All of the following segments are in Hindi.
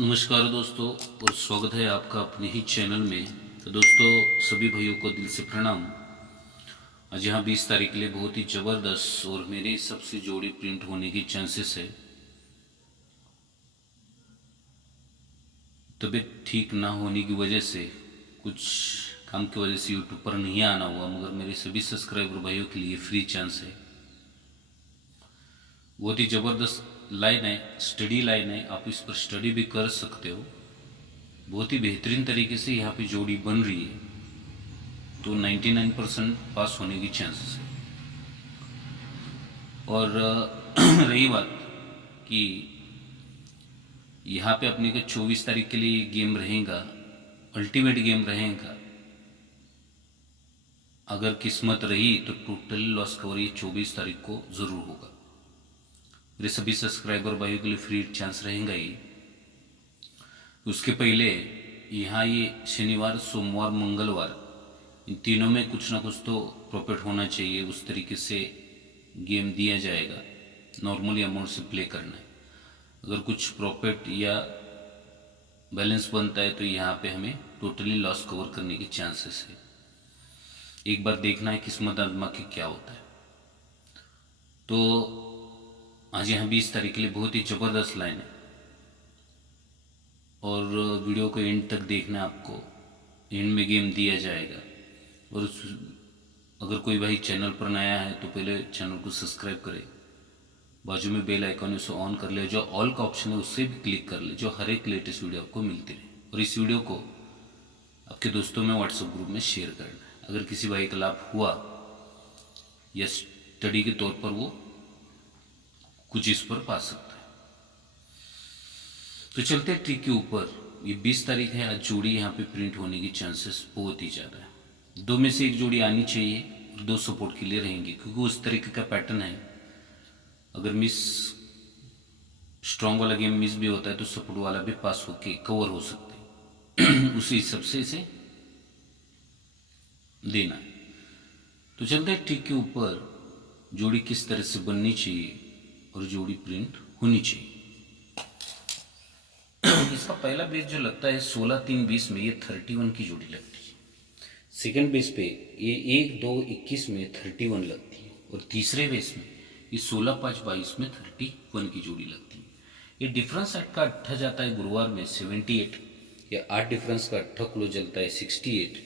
नमस्कार दोस्तों, और स्वागत है आपका अपने ही चैनल में। तो दोस्तों, सभी भाइयों को दिल से प्रणाम। आज यहाँ 20 तारीख के लिए बहुत ही ज़बरदस्त और मेरे हिसाब से जोड़ी प्रिंट होने की चांसेस है। तबीयत ठीक ना होने की वजह से, कुछ काम की वजह से यूट्यूब पर नहीं आना हुआ, मगर मेरे सभी सब्सक्राइबर भाइयों के लिए फ्री चांस है। बहुत ही ज़बरदस्त लाइन है, स्टडी लाइन है, आप इस पर स्टडी भी कर सकते हो। बहुत ही बेहतरीन तरीके से यहाँ पे जोड़ी बन रही है, तो 99% पास होने की चांसेस है। और रही बात कि यहाँ पे अपने का 24 तारीख के लिए गेम रहेगा, अल्टीमेट गेम रहेगा। अगर किस्मत रही तो टोटल लॉस कवर ये 24 तारीख को ज़रूर होगा। मेरे सभी सब्सक्राइबर भाइयों के लिए फ्री चांस रहेगा ही। उसके पहले यहाँ ये शनिवार, सोमवार, मंगलवार, इन तीनों में कुछ ना कुछ तो प्रॉफिट होना चाहिए। उस तरीके से गेम दिया जाएगा, नॉर्मली अमाउंट से प्ले करना है। अगर कुछ प्रॉफिट या बैलेंस बनता है तो यहाँ पे हमें टोटली लॉस कवर करने के चांसेस है। एक बार देखना है किस्मत आजमा के क्या होता है। तो आज यहाँ 20 तारीख के लिए बहुत ही ज़बरदस्त लाइन है, और वीडियो को एंड तक देखना है आपको। एंड में गेम दिया जाएगा। और अगर कोई भाई चैनल पर नया है तो पहले चैनल को सब्सक्राइब करे, बाजू में बेल आइकन उसे ऑन कर ले, जो ऑल का ऑप्शन है उससे भी क्लिक कर ले, जो हर एक लेटेस्ट वीडियो आपको मिलती रहे। और इस वीडियो को आपके दोस्तों में व्हाट्सएप ग्रुप में शेयर करना है। अगर किसी भाई का लाभ हुआ या स्टडी के तौर पर वो कुछ इस पर पा सकता है। तो चलते हैं ट्रिक के ऊपर। ये 20 तारीख है, आज जोड़ी यहाँ पे प्रिंट होने की चांसेस बहुत ही ज़्यादा है। दो में से एक जोड़ी आनी चाहिए और दो सपोर्ट के लिए रहेंगे, क्योंकि उस तरीके का पैटर्न है। अगर मिस स्ट्रॉन्ग वाला गेम मिस भी होता है तो सपोर्ट वाला भी पास होके कवर हो सकते हैं। उसी हिसाब से इसे देना है। तो चलते हैं ट्रिक के ऊपर, जोड़ी किस तरह से बननी चाहिए और जोड़ी प्रिंट होनी चाहिए। इसका पहला बेस जो लगता है 16-3-20 में, ये 31 की जोड़ी लगती है। सेकंड बेस पे ये 1-2-21 में 31 लगती है, और तीसरे बेस में ये 16-5-22 में 31 की जोड़ी लगती है। ये डिफरेंस 8 का 8 जाता है गुरुवार में 78, या 8 डिफरेंस का 8 क्लोज चलता है 68,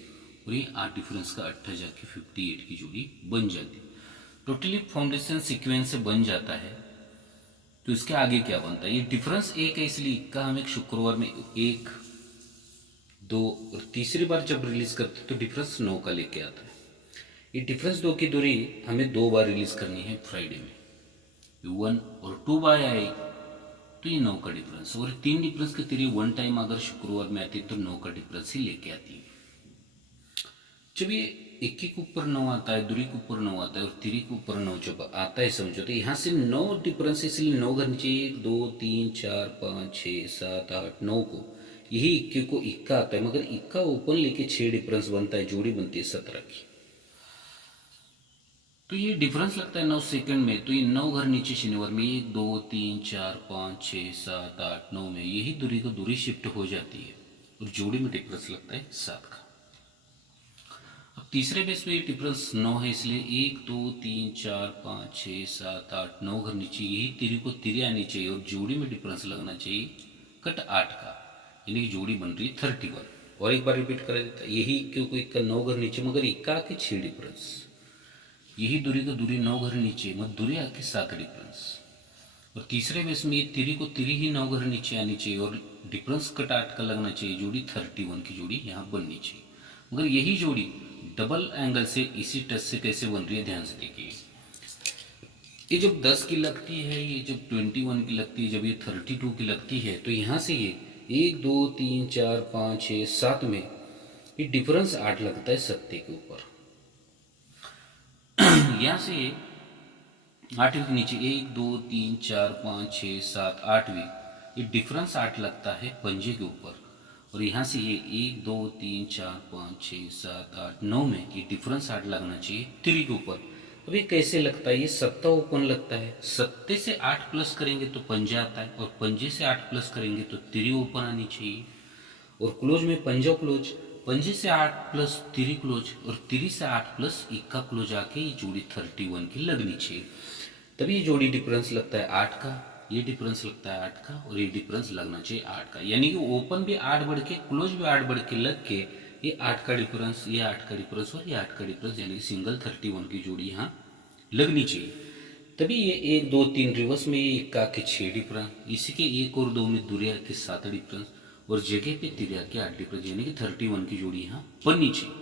और ये 8 डिफरेंस का 8 जाके 58 की जोड़ी बन जाती है। टोटली फाउंडेशन सीक्वेंस से बन जाता है। तो इसके आगे क्या बनता है? ये डिफरेंस 1 है, इसलिए इक्का हम एक शुक्रवार में 1, 2 और तीसरी बार जब रिलीज करते तो डिफरेंस 9 का लेके आता है। ये डिफरेंस 2 की दूरी हमें 2 बार रिलीज करनी है फ्राइडे में। 1 और 2 बार आए तो ये 9 का डिफरेंस, और 3 डिफरेंस की तेरी 1 टाइम अगर शुक्रवार में आती है तो 9 का डिफरेंस ही लेके आती है। जब ये 1 के ऊपर 9 आता है, दूरी के ऊपर 9 आता है, और तिरी के ऊपर 9 जब आता है समझो, तो यहाँ से 9 डिफरेंस, इसलिए 9 करनी चाहिए। 1 2 3 4 5 6 7 8 9 को, यही 21 को इक्का आता है, मगर इक्का ओपन लेके 6 डिफरेंस बनता है, जोड़ी बनती है 17 की। तो ये डिफरेंस लगता है 9 सेकंड में, तो ये 9 घर नीचे शनिवार में 1 2 3 4 5 6 7 8 9 में यही दूरी को दूरी शिफ्ट हो जाती है, और जोड़ी में डिफरेंस लगता है 7 का। अब तीसरे बेस में डिफरेंस 9 है, इसलिए 1 2 3 4 5 6 7 8 9 घर नीचे यही तिरी को तिरी आनी चाहिए, और जोड़ी में डिफरेंस लगना चाहिए कट 8 का, यानी कि जोड़ी बन रही 31। और एक बार रिपीट करा देता, यही क्योंकि इक्का 9 घर नीचे, मगर इक्का के 6 डिफरेंस, यही दूरी को दूरी 9 घर नीचे, मगर दूरी आके 7 डिफरेंस। और तीसरे बेस में ये तिरी को तिरी ही 9 घर नीचे आनी चाहिए, और डिफरेंस कट 8 का लगना चाहिए, जोड़ी 31 की जोड़ी यहाँ बननी चाहिए। मगर यही जोड़ी डबल एंगल से इसी टच से कैसे बन रही है, ध्यान से देखिए। ये जब 10 की लगती है, ये जब 21 की लगती है, जब ये 32 की लगती है, तो यहाँ से ये 1 2 3 4 5 6 7 में ये डिफरेंस 8 लगता है 7 के ऊपर। यहाँ से ये 8वीं के नीचे 1 2 3 4 5 6 7 8वीं, ये डिफरेंस 8 लगता है पंजे के ऊपर। और यहाँ से ये 1 2 3 4 5 6 7 8 9 में ये डिफरेंस 8 लगना चाहिए तिरी के ऊपर। अब ये कैसे लगता है, ये सत्ता ओपन लगता है, सत्ते से 8 प्लस करेंगे तो पंजा आता है, और पंजे से 8 प्लस करेंगे तो तिरी ओपन आनी चाहिए, और क्लोज में पंजा क्लोज, पंजे से 8 प्लस तिरी क्लोज, और तिरी से 8 प्लस इक्का क्लोज आके ये जोड़ी 31 की लगनी चाहिए। तभी ये जोड़ी डिफरेंस लगता है 8 का, ये डिफरेंस लगता है 8 का, और ये डिफरेंस लगना चाहिए 8 का, यानी कि ओपन भी 8 बढ़ के क्लोज भी 8 बढ़ के लग के ये 8 का डिफरेंस, ये 8 का डिफरेंस और ये 8 का डिफरेंस, यानी कि सिंगल 31 की जोड़ी यहाँ लगनी चाहिए। तभी ये 1 2 3 रिवर्स में ये इक्का के 6 डिफरेंस, इसी के 1 और 2 में दुरिया के 7 डिफरेंस, और जगह पे तिरिया के 8 डिफरेंस, यानी कि 31 की जोड़ी यहाँ बननी चाहिए।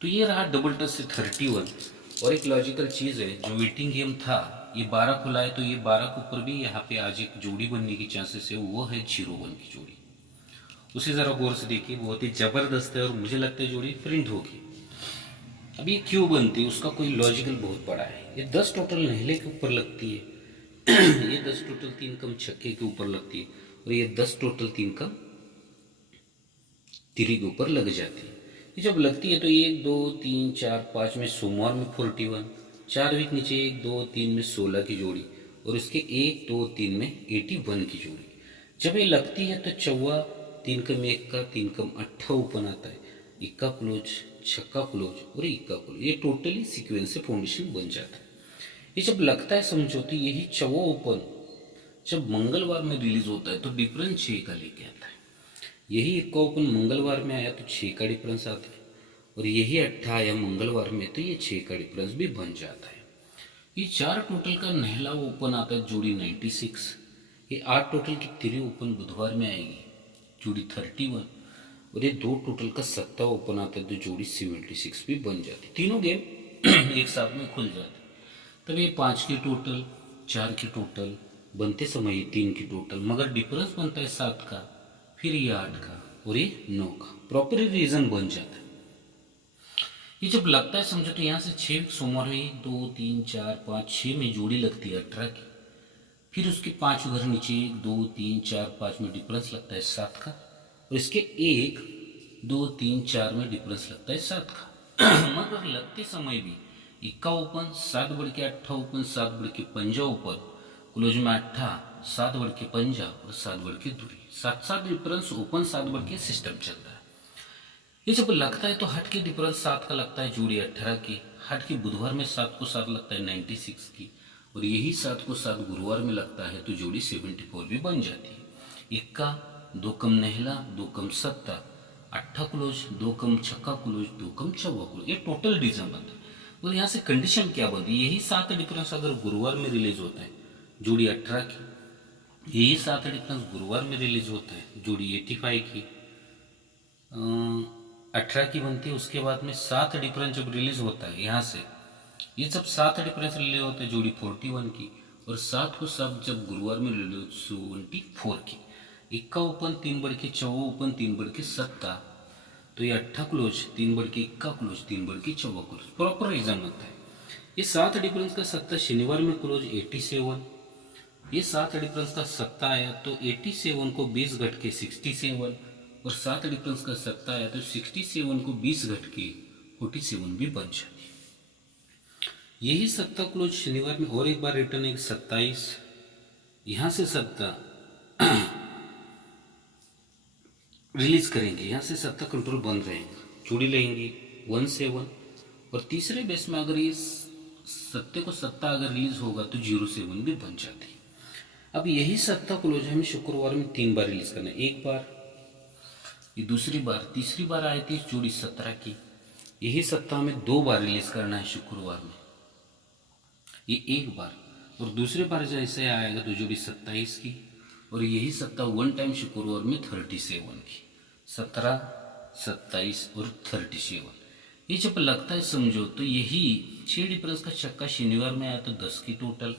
तो ये रहा डबल टच से 31। और एक लॉजिकल चीज़ है, जो वेटिंग गेम था ये 12 खुला है, तो ये 12 के ऊपर भी यहाँ पे आज एक जोड़ी बनने की चांसेस है, वो है 01 की जोड़ी। उसे ज़रा गौर से देखिए, बहुत ही ज़बरदस्त है और मुझे लगता है जोड़ी प्रिंट होगी। अब ये क्यों बनती है, उसका कोई लॉजिकल बहुत बड़ा है। ये 10 टोटल नहले के ऊपर लगती है ये 10 टोटल 3 कम छक्के के ऊपर लगती है, और ये 10 टोटल 3 कम तिरी के ऊपर लग जाती है। ये जब लगती है तो 1 2 3 4 5 में सोमवार में 41, 4 वीक नीचे 1 2 3 में 16 की जोड़ी, और इसके 1 2 3 में 81 की जोड़ी। जब ये लगती है तो चौवा 3 कम 1 का 3 कम 8 ओपन आता है, इक्का क्लोज, छक्का क्लोज और इक्का क्लोज, ये टोटली सीक्वेंस से फाउंडेशन बन जाता है। ये जब लगता है समझो तो यही चौवा ओपन जब मंगलवार में रिलीज होता है तो डिफरेंस 6 का लेके आता है। यही इक्का ओपन मंगलवार में आया तो 6 का डिफरेंस आता है, और यही 8 आया मंगलवार में तो ये 6 का डिफरेंस भी बन जाता है। ये 4 टोटल का नहला ओपन आता है जोड़ी 96, ये 8 टोटल की तिरी ओपन बुधवार में आएगी जोड़ी 31, और ये 2 टोटल का सत्ता ओपन आता है तो जोड़ी 76 भी बन जाती है। तीनों गेम एक साथ में खुल जाते। तब ये 5 की टोटल, 4 की टोटल बनते समय ये 3 की टोटल, मगर डिफरेंस बनता है 7 का, फिर ये 8 का और ये 9 का, प्रॉपर रीजन बन जाता है। ये जब लगता है समझो तो यहाँ से 6 सोमवार में 2 3 4 5 6 में जोड़ी लगती है 18 की, फिर उसके 5 उधर नीचे 1 2 3 4 5 में डिफरेंस लगता है 7 का, और इसके 1 2 3 4 में डिफरेंस लगता है 7 का मगर लगते समय भी इक्का ओपन 7 बढ़ के 8 ओपन 7 बढ़ के पंजा ओपन, क्लोज में 8 7 बढ़ के पंजा और 7 बढ़ के दूरी, 7 डिफरेंस ओपन 7 बढ़ के सिस्टम चलता है। ये जब लगता है तो हट के डिफरेंस 7 का लगता है जोड़ी 18 की, हट के बुधवार में 7 को 7 लगता है 96 की, और यही 7 को 7 गुरुवार में लगता है तो जोड़ी 74 भी बन जाती है। इक्का 2 कम नहला 2 कम सत्ता 8 क्लोज 2 कम छक्का क्लोज 2 कम चौवा क्लोज, ये टोटल डिवीजन बनता है। और यहाँ से कंडीशन क्या बनती है, यही 7 डिफरेंस अगर गुरुवार में रिलीज होता है जोड़ी 18 की, यही 7 डिफरेंस गुरुवार में रिलीज होता है जोड़ी 85 की, 18 की बनती है। उसके बाद में 7 डिफरेंस जब रिलीज होता है यहाँ से, ये सब 7 डिफरेंस रिलीज होते हैं जोड़ी 41 की, और 7 को 7 जब गुरुवार में रिलीज 74 की, इक्का ओपन 3 बढ़ के चौवा ओपन 3 बढ़ के सत्ता, तो ये 8 क्लोज 3 बढ़ के इक्का क्लोज 3 बढ़ के चौवा क्लोज, प्रॉपर रीजन होता है। ये 7 डिफरेंस का सत्ता शनिवार में क्लोज 87, ये 7 डिफरेंस का सत्ता आया तो 87 को 20 घट के 67, और 7 डिफरेंस का सत्ता आया तो 67 को 20 घट के 47 भी बन जाती है। यही सत्ता क्लोज शनिवार में और एक बार रिटर्न एक 27, यहां से सत्ता रिलीज करेंगे, यहाँ से सत्ता कंट्रोल बंद रहेंगे, जोड़ी लेंगे 17, और तीसरे बेस में अगर ये सत्ते को सत्ता अगर रिलीज होगा तो 07 भी बन जाती है। अब यही सत्ता क्लोज हमें शुक्रवार में 3 बार रिलीज करना है, एक बार, ये दूसरी बार, तीसरी बार आई थी जोड़ी 17 की, यही सत्ता हमें 2 बार रिलीज करना है शुक्रवार में, ये एक बार, और दूसरी बार जैसे आएगा तो जोड़ी 27 की, और यही सत्ता 1 टाइम शुक्रवार में 37 की, 17 27 और 37। ये जब लगता है समझो तो यही 6 डिफरेंस का छक्का शनिवार में आया तो 10 की टोटल,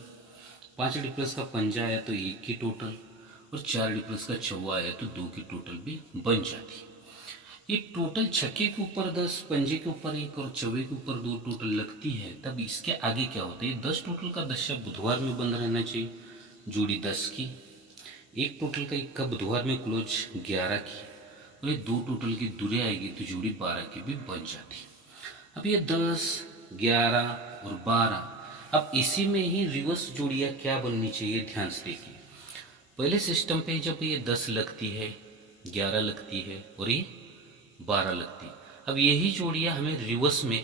5 डिफरेंस का पंजा आया तो 1 की टोटल, और 4 डिफरेंस का चौवा आया तो 2 की टोटल भी बन जाती है। ये टोटल छक्के के ऊपर 10, पंजे के ऊपर 1 और चौवे के ऊपर 2 टोटल लगती है। तब इसके आगे क्या होता है, 10 टोटल का दशा बुधवार में बंद रहना चाहिए जोड़ी 10 की, 1 टोटल का इक्का बुधवार में क्लोज 11 की, और ये 2 टोटल की दूरी आएगी तो जोड़ी 12 की भी बन जाती है। अब ये 10 11 और 12। अब इसी में ही रिवर्स जोड़ियाँ क्या बननी चाहिए, ध्यान से देखिए। पहले सिस्टम पे जब ये 10 लगती है, 11 लगती है और ये 12 लगती है, अब यही जोड़ियाँ हमें रिवर्स में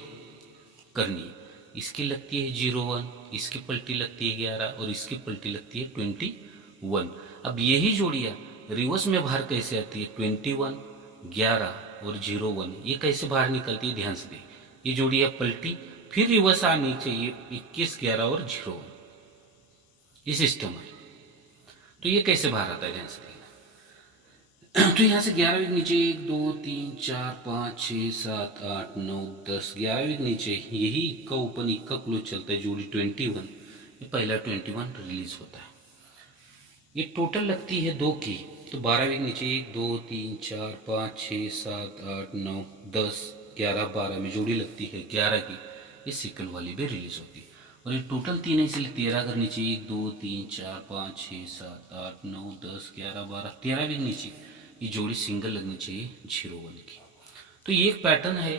करनी है। इसकी लगती है 01, इसकी पलटी लगती है 11 और इसकी पलटी लगती है 21। अब यही जोड़ियाँ रिवर्स में बाहर कैसे आती है, 21, 11 और 01, ये कैसे बाहर निकलती है, ध्यान से देखिए। ये जोड़ियाँ पलटी फिर रिवर्स आनी चाहिए 21, 11 और 01, ये सिस्टम है। तो ये कैसे बाहर आता है, ध्यान से देखना। तो यहाँ से 11 वीक नीचे 1 2 3 4 5 6 7 8 9 10, 11 वीक नीचे यही इक्का ओपन इक्का क्लोज चलता है, जोड़ी 21, ये पहला 21 रिलीज होता है। ये टोटल लगती है 2 की, तो 12 वीक नीचे 1 2 3 4 5 6 7 8 9 10 11 12 में जोड़ी लगती है 11 की, ये सेकंड वाली भी रिलीज होती है। और ये टोटल 3 है, इसलिए 13 अगर नीचे 1 2 3 4 5 6 7 8 9 10 11 12 13 वीक नीचे ये जोड़ी सिंगल लगनी चाहिए 01 की। तो ये एक पैटर्न है,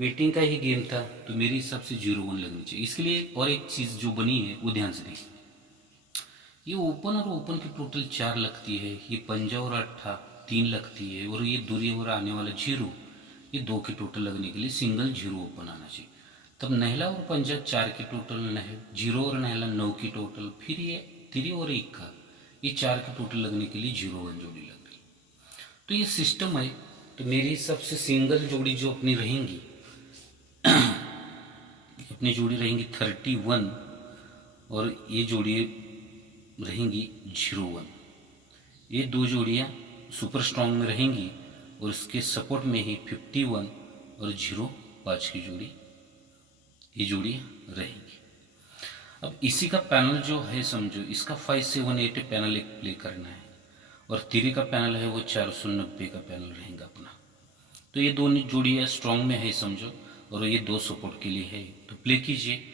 वेटिंग का ही गेम था, तो मेरे हिसाब से 01 लगनी चाहिए। इसके लिए और एक चीज़ जो बनी है वो ध्यान से देखिए। ये ओपन और ओपन की टोटल 4 लगती है, ये पंजा और अट्ठा 3 लगती है, और ये दूरी और आने वाला 0, ये 2 की टोटल लगने के लिए सिंगल 0 ओपन आना चाहिए। तब नहला और पंजा 4 की टोटल, 0 और नहला 9 की टोटल, फिर ये 3 और 1 का, ये 4 की टोटल लगने के लिए 01 जोड़ी लग गई। तो ये सिस्टम है। तो मेरे हिसाब से सिंगल जोड़ी जो अपनी रहेंगी अपनी जोड़ी रहेंगी 31, और ये जोड़ी रहेंगी 01। ये 2 जोड़ियाँ सुपर स्ट्रॉन्ग में रहेंगी, और इसके सपोर्ट में ही 51 और 05 की जोड़ी, ये जोड़ी रहेंगी। अब इसी का पैनल जो है समझो, इसका 5 से 180 पैनल एक प्ले करना है, और 3 का पैनल है वो 490 का पैनल रहेगा अपना। तो ये दोनों जोड़ियाँ स्ट्रॉन्ग में है समझो, और ये 2 सपोर्ट के लिए है, तो प्ले कीजिए।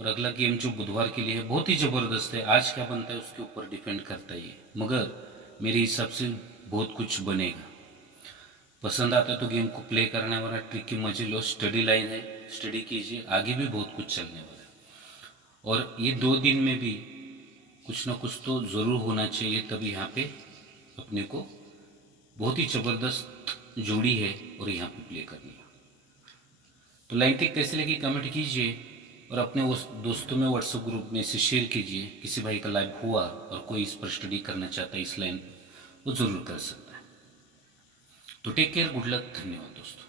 और अगला गेम जो बुधवार के लिए है बहुत ही ज़बरदस्त है, आज क्या बनता है उसके ऊपर डिपेंड करता है ये, मगर मेरे हिसाब से बहुत कुछ बनेगा। पसंद आता है तो गेम को प्ले करना, वाला ट्रिक की मजे लो, स्टडी लाइन है, स्टडी कीजिए, आगे भी बहुत कुछ चलने वाला है। और ये 2 दिन में भी कुछ ना कुछ तो ज़रूर होना चाहिए, तभी यहाँ पे अपने को बहुत ही ज़बरदस्त जोड़ी है और यहाँ पे प्ले करनी है। तो लाइन ट्रिक कैसे लगी कमेंट कीजिए, और अपने उस दोस्तों में व्हाट्सएप ग्रुप में इसे शेयर कीजिए। किसी भाई का लाइव हुआ और कोई इस पर स्टडी करना चाहता है इस लाइन, वो ज़रूर कर सकता है। तो टेक केयर, गुड लक, धन्यवाद दोस्तों।